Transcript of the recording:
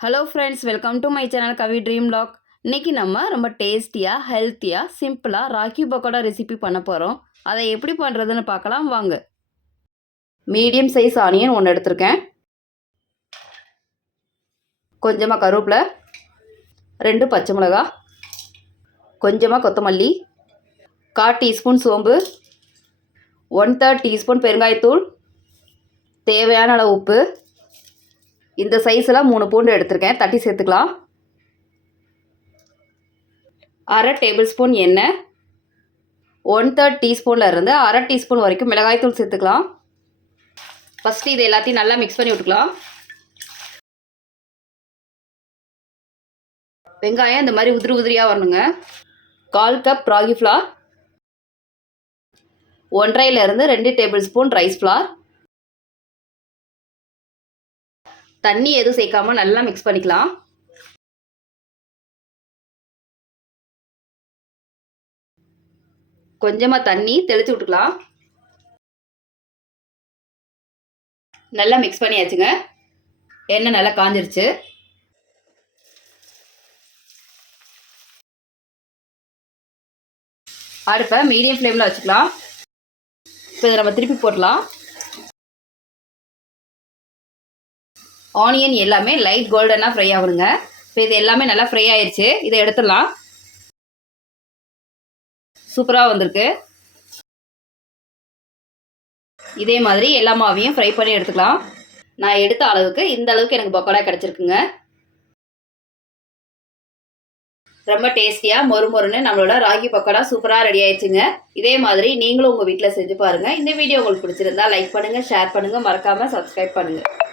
Hello friends welcome to my channel Kavi dream log இன்னைக்கு நம்ம ரொம்ப டேஸ்டியாக ஹெல்த்தியாக சிம்பிளாக ராக்கி பக்கோடா ரெசிபி பண்ண போகிறோம் அதை எப்படி பண்ணுறதுன்னு பார்க்கலாம் வாங்க. மீடியம் சைஸ் ஆனியன் ஒன்று எடுத்திருக்கேன். கொஞ்சமாக கருவேப்பிலை ரெண்டு பச்சை மிளகா கொஞ்சமாக கொத்தமல்லி கால் டீஸ்பூன் சோம்பு ஒன் தேர்ட் டீஸ்பூன் பெருங்காயத்தூள் தேவையான அளவு உப்பு இந்த சைஸில் மூணு பூண்டு எடுத்திருக்கேன். தட்டி சேர்த்துக்கலாம். அரை டேபிள் ஸ்பூன் எண்ணெய். ஒன் தேர்ட் டீஸ்பூனில் இருந்து அரை டீஸ்பூன் வரைக்கும் மிளகாய்த்தூள் சேர்த்துக்கலாம். ஃபஸ்ட்டு இது எல்லாத்தையும் நல்லா மிக்ஸ் பண்ணி விட்டுக்கலாம். வெங்காயம் இந்த மாதிரி உதிரி உதிரியாக வரணுங்க. கால் கப் ராகி ஃப்ளார் ஒன்றரைலேருந்து ரெண்டு டேபிள் ஸ்பூன் ரைஸ் ஃப்ளார் தண்ணி எதுவும் சேர்க்காம நல்லா மிக்ஸ் பண்ணிக்கலாம். கொஞ்சமாக தண்ணி தெளித்து விட்டுக்கலாம். நல்லா மிக்ஸ் பண்ணியாச்சுங்க. எண்ணெய் நல்லா காஞ்சிருச்சு. அடுப்பை மீடியம் ஃப்ளேமில் வச்சுக்கலாம். இப்போ இதை நம்ம திருப்பி போடலாம். ஆனியன் எல்லாமே லைட் கோல்டனாக ஃப்ரை ஆகணுங்க. இப்போ இது எல்லாமே நல்லா ஃப்ரை ஆயிடுச்சு இதை எடுத்துடலாம். சூப்பராக வந்திருக்கு. இதே மாதிரி எல்லா மாவையும் ஃப்ரை பண்ணி எடுத்துக்கலாம். நான் எடுத்த அளவுக்கு இந்த அளவுக்கு எனக்கு பக்கோடா கிடச்சிருக்குங்க. ரொம்ப டேஸ்டியாக மொறு மொறுன்னு நம்மளோட ராகி பக்கோடா சூப்பராக ரெடி ஆயிடுச்சுங்க இதே மாதிரி நீங்களும் உங்கள் வீட்டில் செஞ்சு பாருங்கள் இந்த வீடியோ உங்களுக்கு பிடிச்சிருந்தா லைக் பண்ணுங்கள் ஷேர் பண்ணுங்கள் மறக்காமல் சப்ஸ்கிரைப் பண்ணுங்கள்